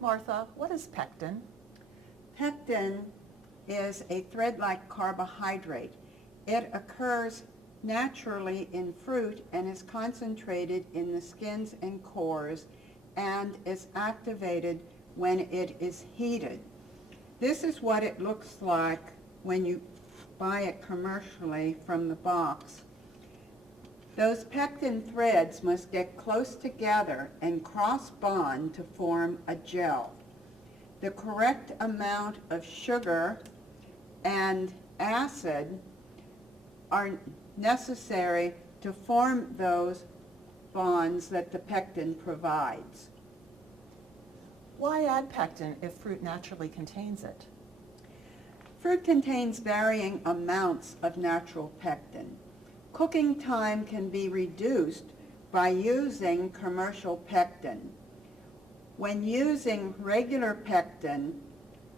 Martha, what is pectin? Pectin is a thread-like carbohydrate. It occurs naturally in fruit and is concentrated in the skins and cores and is activated when it is heated. This is what it looks like when you buy it commercially from the box. Those pectin threads must get close together and cross-bond to form a gel. The correct amount of sugar and acid are necessary to form those bonds that the pectin provides. Why add pectin if fruit naturally contains it? Fruit contains varying amounts of natural pectin. Cooking time can be reduced by using commercial pectin. When using regular pectin,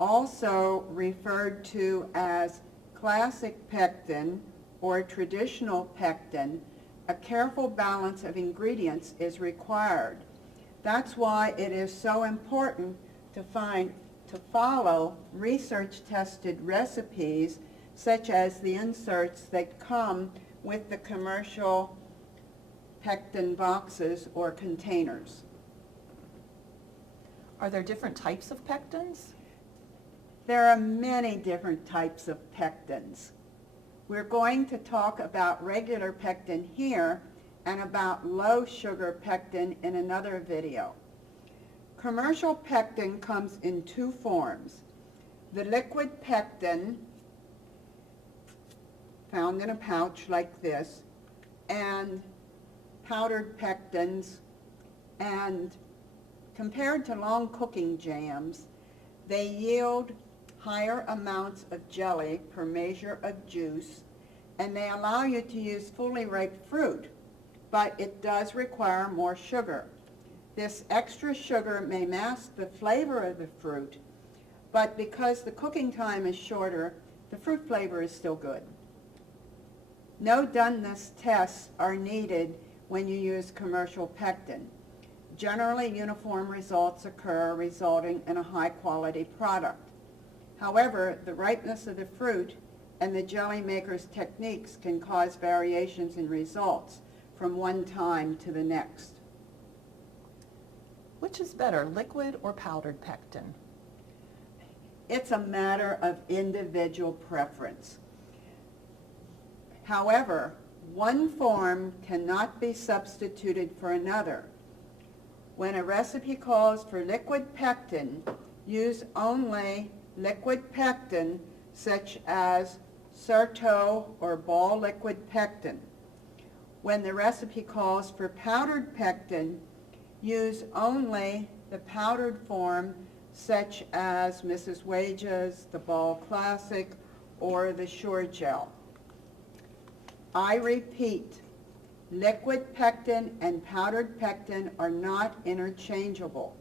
also referred to as classic pectin or traditional pectin, a careful balance of ingredients is required. That's why it is so important to follow research-tested recipes such as the inserts that come with the commercial pectin boxes or containers. Are there different types of pectins? There are many different types of pectins. We're going to talk about regular pectin here and about low sugar pectin in another video. Commercial pectin comes in two forms. The liquid pectin, found in a pouch like this, and powdered pectins, and compared to long cooking jams, they yield higher amounts of jelly per measure of juice, and they allow you to use fully ripe fruit, but it does require more sugar. This extra sugar may mask the flavor of the fruit, but because the cooking time is shorter, the fruit flavor is still good. No doneness tests are needed when you use commercial pectin. Generally, uniform results occur, resulting in a high-quality product. However, the ripeness of the fruit and the jelly maker's techniques can cause variations in results from one time to the next. Which is better, liquid or powdered pectin? It's a matter of individual preference. However, one form cannot be substituted for another. When a recipe calls for liquid pectin, use only liquid pectin such as Certo or ball liquid pectin. When the recipe calls for powdered pectin, use only the powdered form such as Mrs. Wage's, the Ball Classic, or the Sure Gel. I repeat, liquid pectin and powdered pectin are not interchangeable.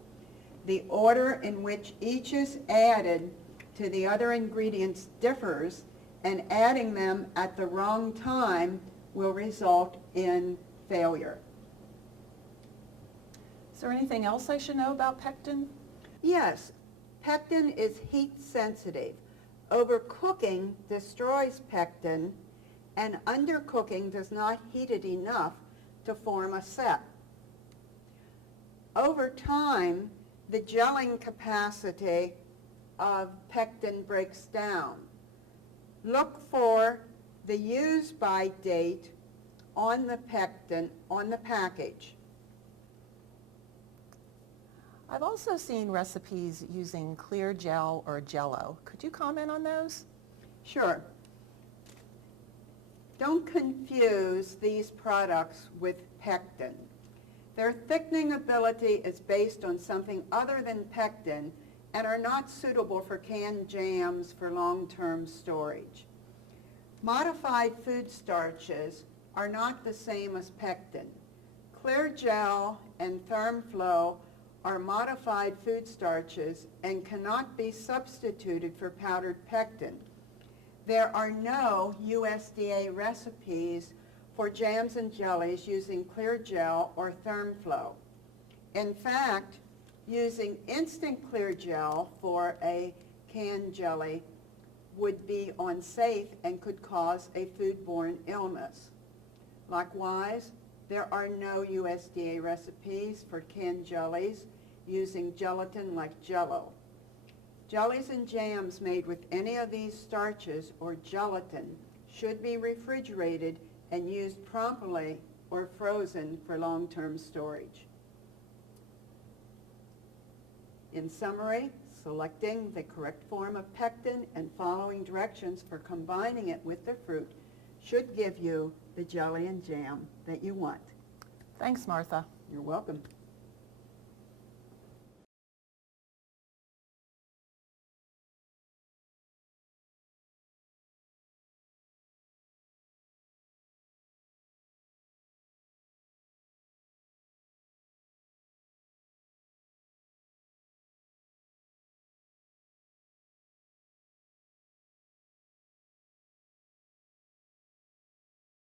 The order in which each is added to the other ingredients differs, and adding them at the wrong time will result in failure. Is there anything else I should know about pectin? Yes, pectin is heat sensitive. Overcooking destroys pectin, and undercooking does not heat it enough to form a set. Over time, the gelling capacity of pectin breaks down. Look for the use by date on the pectin on the package. I've also seen recipes using clear gel or JellO. Could you comment on those? Sure. Don't confuse these products with pectin. Their thickening ability is based on something other than pectin and are not suitable for canned jams for long-term storage. Modified food starches are not the same as pectin. Clear gel and ThermFlow are modified food starches and cannot be substituted for powdered pectin. There are no USDA recipes for jams and jellies using clear gel or ThermFlow. In fact, Using instant clear gel for a canned jelly would be unsafe and could cause a foodborne illness. Likewise, there are no USDA recipes for canned jellies using gelatin like JellO. Jellies and jams made with any of these starches or gelatin should be refrigerated and used promptly or frozen for long-term storage. In summary, selecting the correct form of pectin and following directions for combining it with the fruit should give you the jelly and jam that you want. Thanks, Martha. You're welcome.